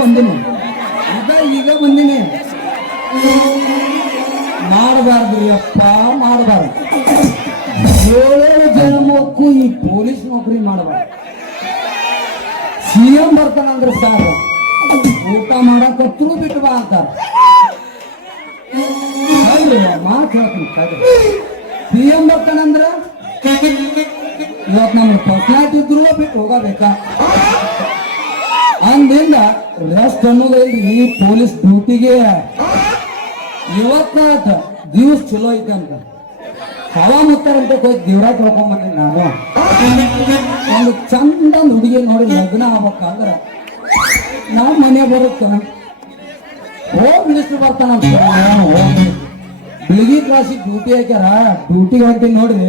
ಬಂದಿನಿ ಈಗ ಬಂದಿನಿ. ಮಾಡಬಾರ್ದು ಅಪ್ಪ, ಮಾಡಬಾರ್ದು. 7 ಜನ್ಮಕ್ಕೂ ಈ ಪೊಲೀಸ್ ನೌಕರಿ ಮಾಡಬಾರ್ದು. CM ಬರ್ತಾನಂದ್ರೆ ಸಾಕು, ಊಟ ಮಾಡಕತ್ತೂ ಬಿಟ್ಟು ಬಾ ಅಂತಾರ. ಮಾತು ಹೇಳ್ತೀನಿ, CM ಬರ್ತಾನಂದ್ರ ಇವತ್ತು ನಮ್ಮ ಪರ್ಸನಾಲಿಟಿ ಇದ್ರು ಬಿಟ್ಟು ಹೋಗಬೇಕಾ ಅಂದಿಂದ ರೆಸ್ಟ್ ಅನ್ನೋದು ಈ ಪೊಲೀಸ್ ಡ್ಯೂಟಿಗೆ. ಇವತ್ತ ದಿವಸ ಚಲೋ ಐತೆ ಅಂತ ಹವಾ ಮುತ್ತಾರಂತ ಹೋಗಿ ದೇವ್ರ ಕಳ್ಕೊಂಬಂದಿನಿ ನಾನು. ಒಂದು ಚಂದ ಹುಡುಗಿ ನೋಡಿ ಲಗ್ನ ಆಗ್ಬೇಕಂದ್ರ ನಾವು ಮನೆ ಬರುತ್ತ ಹೋಮ್ ಮಿನಿಸ್ಟರ್ ಬರ್ತಾನ. ಬೆಳಿಗ್ಗೆ ಕ್ಲಾಸಿಗೆ ಡ್ಯೂಟಿ ಹಾಕ್ಯಾರ, ಡ್ಯೂಟಿಗೆ ಹೊಂಟಿ ನೋಡ್ರಿ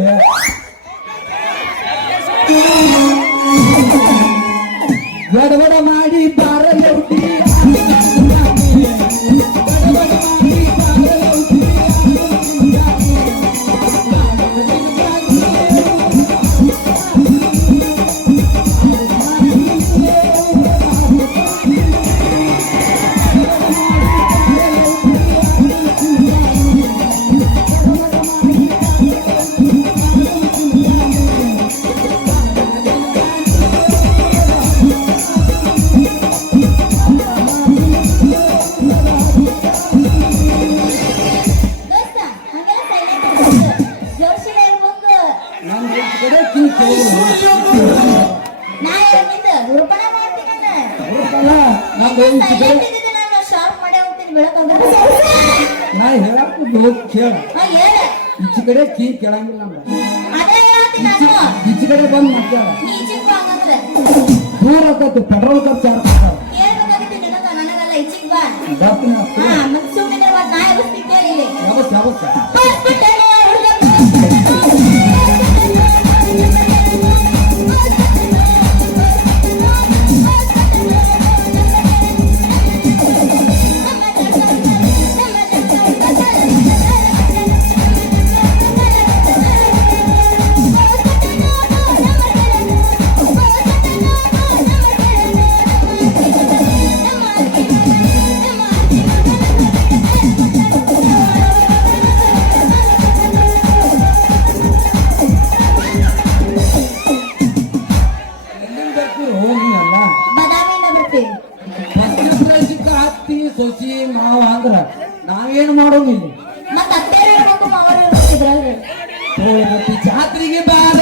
ಗಡಬಡ ಮಾಡಿ ಬಾರಲ್ಲ ಹುಟ್ಟಿ ಈಚೆ ಕಡೆ ಕೀ ಕೇಳಂಗಿಲ್ಲ ನಮ್ಗೆ. ಈಚೆ ಕಡೆ ಬಂದ್ ಮಾಡ್ತಾರ ದೂರ ಆಕತ್ತು, ಪೆಟ್ರೋಲ್ ಖರ್ಚು ಯಾರು ಸೊಸಿ ಮಾವ ಅಂದ್ರ ನಾವೇನು ಮಾಡೋಂಗಿಲ್ಲ. ಜಾತ್ರೆಗೆ ಬಾರ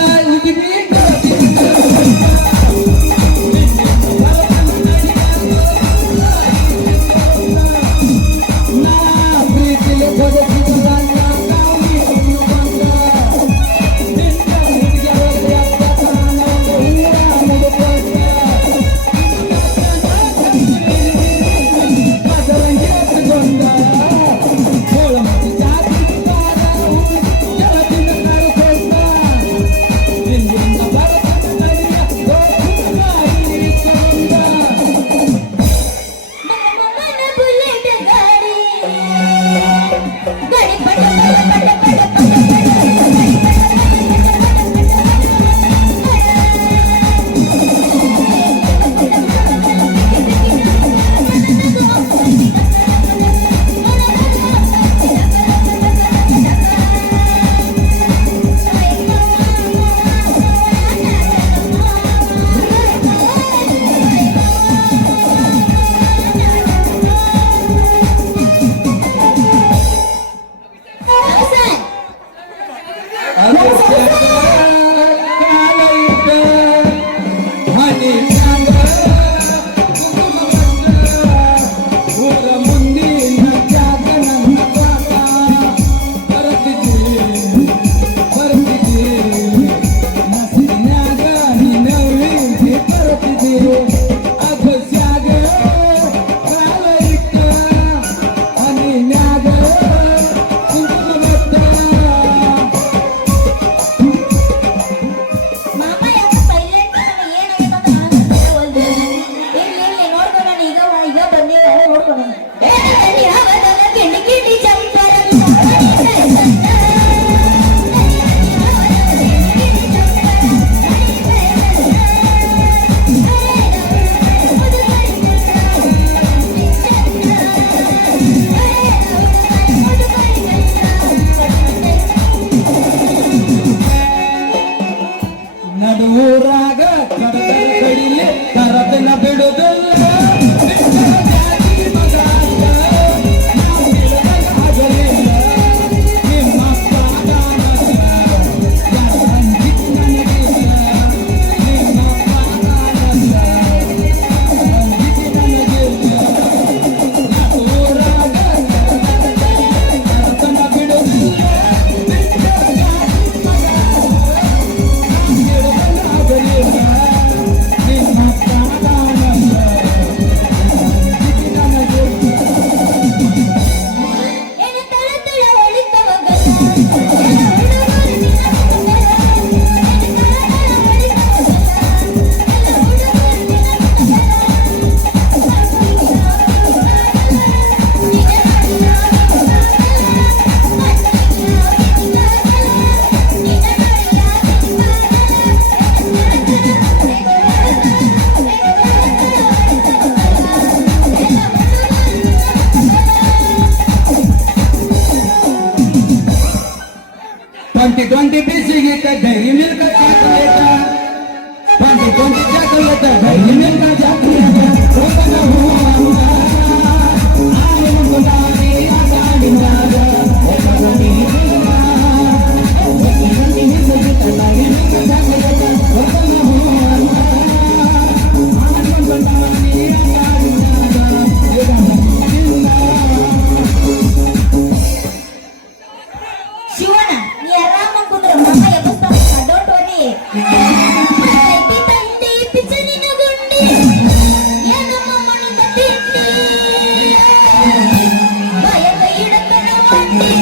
20 ಬಿಸಿಗೀತ Dairy Milk chocolate 20 chocolate Dairy Milk chocolate Shivanna ನೀ ಆರಾಮ ಕುಂದ್ರ ಮಾಮ ಎಬ್ಬಸ್ತಾನ ಡೋಂಟ್ ವರಿ ಕೈತಿ ತಂದಿ ಪಿಚನಿನ ಗುಂಡಿ ಏನಮ್ಮ ಮಣ್ಣದ ತಿಂಡಿ ಬಾಯದ ಇಡತನ ಮಂಡಿ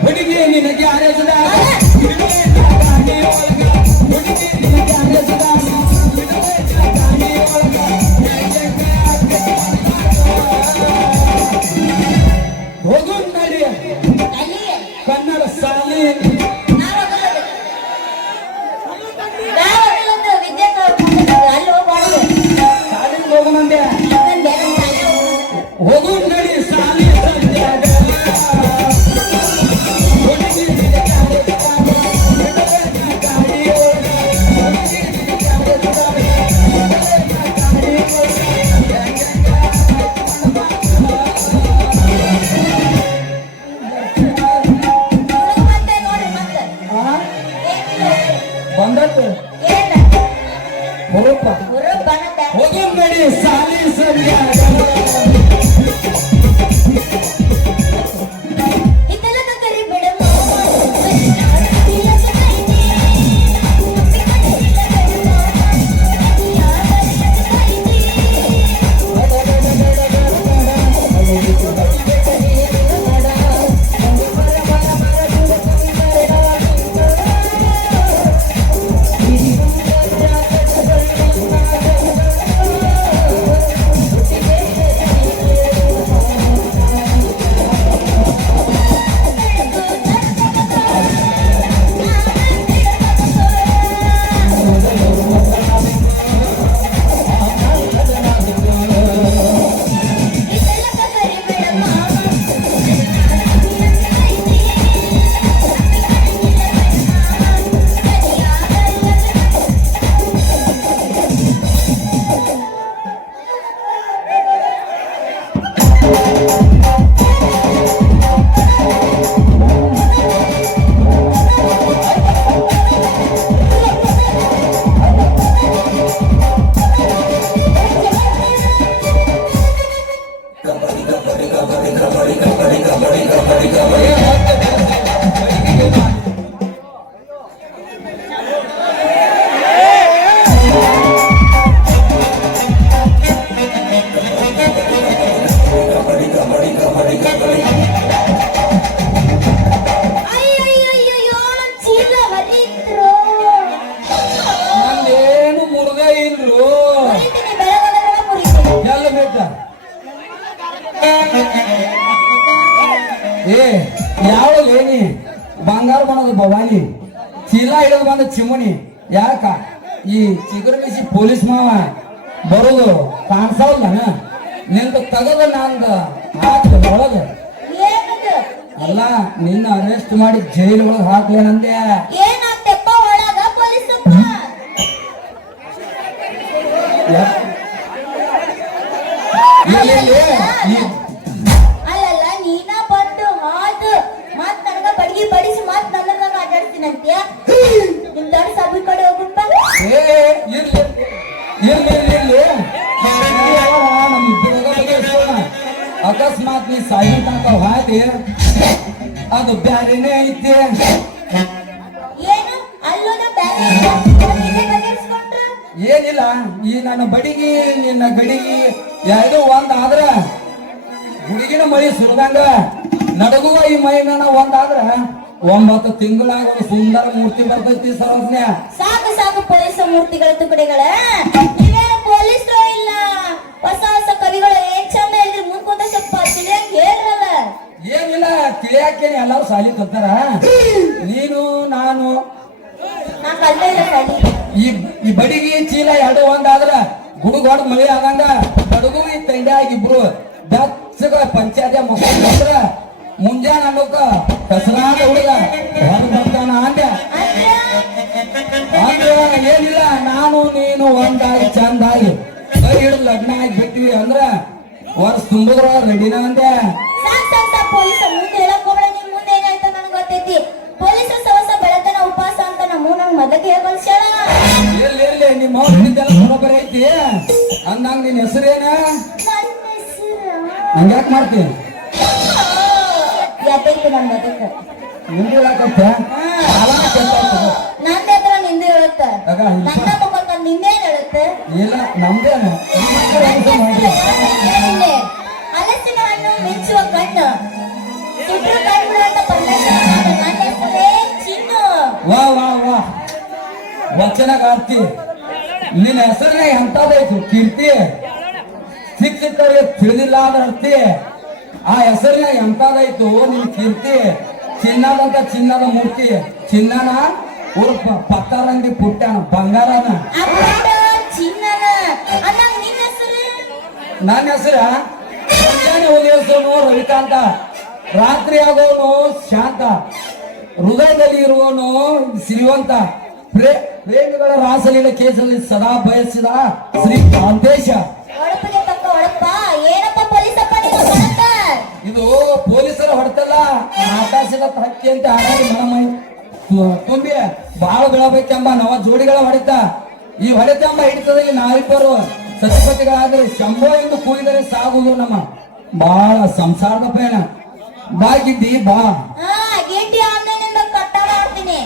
ಹುಡುಗಿ ನಿನಗೆ ಆರಸದ ಹೋಗು ನಡಿ ಕನ್ನಡ ಸಾಲಿ ಸಾಲಿಗೆ ಹೋಗು ನಂದೆ ಹೋಗು ನಡಿ ಸಾಲಿ ಸದ್ಯಾಗ ಬಂದತ್ತು ಹೊರಪ್ಪ ಹೋಗು ನಡಿ ಸಾಲಿ ಸರಿಯಾಗ ನಂದೇನು ಮುರುಗ ಇಲ್ರು ಎಲ್ಲ ಬೇಕ ಏ ಯಾವಲೇನಿ ಬಂಗಾರ ಬಣದ ಭವಾನಿ ಚೀಲ ಹಿಡಿದು ಬಂದ ಚಿಮಣಿ ಯಾಕ ಈ ಚಿಗುರು ಬಿಸಿ ಪೊಲೀಸ್ ಮಾವ ಬರೋದು ಕಾಣಿಸವಲ್ದನ ನಿಂದ ತಗದ ನಂದ ಹಾಕ್ದ ಒಳಗ ಅಲ್ಲ ನಿನ್ನ ಅರೆಸ್ಟ್ ಮಾಡಿ ಜೈಲ್ ಒಳಗ ಹಾಕ್ಲೇನಂದೆ ಏನಾಗ್ತಪ್ಪ ಒಳಗ ಪೊಲೀಸಪ್ಪ ಅಲ್ಲಲ್ಲ ನೀನ ಬಂದು ಮಾತ್ ನನಗ ಬಡ್ಗಿ ಬಡಿಸಿ ಮಾತ್ ನನ್ನ ಮಾತಾಡ್ತೀನಂತ್ಯ ನಿಮ್ ದೊಡ್ಡ ಸಭೆ ಕಡೆ ಹೋಗುತ್ತ ಅಕಸ್ಮಾತ್ ನೀ ಸಾಯಿ ತನಕ ಹಾದಿ ಅದು ಬ್ಯಾರೇನೆ ಐತಿ ಏನು ಅಲ್ಲೋದ ಬ್ಯಾರೆ ಬಗೆಹರಿಸ್ಕೊಂಡ್ರ ಏನಿಲ್ಲ ಈ ನನ್ನ ಬಡಿಗಿ ನಿನ್ನ ಗಡಿಗಿ ಎರಡು ಒಂದಾದ್ರ ಹುಡುಗಿನ ಮಳಿ ಸುರಿದಂಗ ನಡಗುವ ಈ ಮೈನ ಒಂದಾದ್ರ 9 ತಿಂಗಳಾಗ ಒಂದು ಸುಂದರ ಮೂರ್ತಿ ಬರ್ತೈತಿ ಸರ್ವಜ್ಞ. ಸಾಕು ಸಾಕು ಪೊಲೀಸ್ ಮೂರ್ತಿಗಳ ತುಕಡಿಗಳ ನೀವೇನು ಪೊಲೀಸರು ಇಲ್ಲ ಹೊಸ ಹೊಸ ಕವಿಗಳು ಏನ್ ಚಂದ ಇಲ್ರಿ ಮುಂದ್ಕೊಂತ ಸ್ವಲ್ಪ ತಿಳಿಯಂಗ್ ಹೇಳ್ರಲ್ಲ ಏನಿಲ್ಲ ತಿಳಿಯಾಕೇನೆ ಎಲ್ಲಾರು ಸಾಲಿ ಕಲ್ತಾರ ನೀನು ನಾನು ನಾ ಕಲ್ತಾ ಇಲ್ಲ ಸಾಲಿ. ಈ ಬಡಿಗಿ ಚೀಲ ಎರಡು ಒಂದಾದ್ರ ಗುಡುಗಾಡು ಮಳೆ ಆದಂಗ ಬಡಗು ಈ ತಂಡ್ಯಾಗ ಇಬ್ರು ಬೆಚ್ಚಗ ಪಂಚಾಯತ್ ಮುಖಂಡ್ರ ಮುಂಜಾನೆ ಅನ್ನೋಕ ಕಸರಾದ ಹುಡುಗ ಹೊರಗೆ ಬರ್ತಾನ ಅಂದೆ. ಅಂದ್ರೆ ಏನಿಲ್ಲ ನಾನು ನೀನು ಒಂದಾಗಿ ಚಂದಾಗಿ ಕೈ ಹಿಡಿದು ಲಗ್ನ ಆಗಿ ಬಿಟ್ಟಿವಿ ಅಂದ್ರ ವರ್ಷ ತುಂಬಿದ್ರ ರೆಡಿನ ಅಂದೆ. ಸಾಕ್ ಪೊಲೀಸ ಮುಂದೆ ಹೇಳಕ್ ಹೋಗ್ಬೇಡ. ನಿಮ್ ಮುಂದೆ ಏನಾಯ್ತು ನನಗೆ ಗೊತ್ತೈತಿ. ಪೊಲೀಸ ಸವಸ ಬೆಳತನ ಉಪವಾಸ ಅಂತ ನಮ್ಮ ನನ್ ಮೊದಲಿಗೆ ಹೇಳ್ಕೊಳ್ಸ್ಯಾಳ. ಎಲ್ಲಿ ನಿಮ್ಮ ಹಿಡಿದೆಲ್ಲ ಬರೋಬ್ಬರಿ ಐತಿ ಅಂದಂಗ ನಿನ್ ಹೆಸರೇನ ನನ್ನ ಹೆಸರು ಹಂಗ್ಯಾಕ್ ಮಾಡ್ತೀನಿ ಯಾತೈತಿ ನನ್ನ ಅದಕ್ಕೆ ನಿಂದು ಯಾಕತ್ತೆ ನನ್ನ ಹತ್ರ ನಿಂದೆ ಹೇಳುತ್ತ. ಆಗ ಇಲ್ಲ. ನನ್ನ ಮುಖ ನಿಂದೇನ್ ಹೇಳುತ್ತೆ. ಇಲ್ಲ ನಮ್ದೇನ ಏನಿಲ್ಲ. ಹಲಸಿನ ಹಣ್ಣು ಮೆಚ್ಚುವ ಕಣ್ಣು ಸುಟ್ರು ಕಣ್ಣು ಅಂತ ಪರಮೇಶ್ವರ ಮಾಡ. ನನ್ನ ಹೆಸರೇ ಚಿನ್ನು. ವಾ ವಾ ವಾ ವಚನಗಾರ್ತಿ ನಿನ್ನ ಹೆಸರನ್ನ ಎಂತದೈತು ಕೀರ್ತಿ ಸಿಕ್ಕರಿಗೆ ತಿಳಿದಿಲ್ಲ ಅಂದ್ರೆ ಅರ್ತಿ ಆ ಹೆಸರಿನ ಎಂತದೈತು ನಿನ್ ಕೀರ್ತಿ ಚಿನ್ನದಂತ ಚಿನ್ನದ ಮೂರ್ತಿ ಚಿನ್ನನ ಉರ್ಪ ಪತ್ತಾರಂಗಿ ಪುಟ್ಟಾನ ಬಂಗಾರನ ಅಪ್ಪಟ ಚಿನ್ನನ ಅನ್ನಂಗ್ ನಿನ್ನ ಹೆಸರು ನನ್ನ ಹೆಸರ ಮುಂಜಾನೆ ಉದಯಿಸೋನು ರವಿಕಾಂತ ರಾತ್ರಿ ಆಗೋನು ಶಾಂತ ಹೃದಯದಲ್ಲಿ ಇರುವನು ಶ್ರೀವಂತ ಪ್ರೇಮಿಗಳ ರಾಸಲೀಲ ಕೇಸಲ್ಲಿ ಸದಾ ಬಯಸಿದ ಶ್ರೀ ಕಾಂತೇಶ. ಒಳಪಿಗೆ ತಕ್ಕ ಒಳಪ ಏನಪ್ಪ ಪೊಲೀಸಪ್ಪ ನಿಮ್ಮ ಕಣಕ್ಕ. ಇದು ಪೊಲೀಸರ ಹೊಡೆತಲ್ಲ ಆಕಾಶದ ಹಕ್ಕಿ ಅಂತ ಹಾಗಾಗಿ ಮನಮೈ ತುಂಬಿ ಬಾಳ ಬೆಳಬೇಕೆಂಬ ನವ ಜೋಡಿಗಳ ಹೊಡೆತ ಈ ಹೊಡೆತೆಂಬ ಹಿಡಿತದಲ್ಲಿ ನಾವಿಬ್ಬರು ಸತಿಪತಿಗಳಾದರೆ ಶಂಭೋ ಎಂದು ಕೂಗಿದರೆ ಸಾಗುವುದು ನಮ್ಮ ಬಹಳ ಸಂಸಾರದ ಪ್ರಯಾಣ ಬಾಗಿದ್ದಿ ಬಾ ಹಾ ಗೇಟಿ ಆನ್ಲೈನಿಂದ ಕಟ್ಟಾಡ ಆಡ್ತೀನಿ.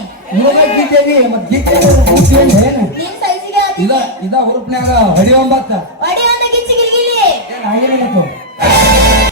ಗಿದ್ದೇವಿ ಏನು ನಿನ್ ಸೈಜಿಗೆ ಇದ ಹುರುಪ್ನ್ಯಾಗ ಹೊಡಿ ಒಂಬತ್ತ ಒಡಿ ಒಂದ ಗಿಚ್ಚಿ ಗಿಲ್ಗಿಲಿ ಏನಾಗಿತ್ತು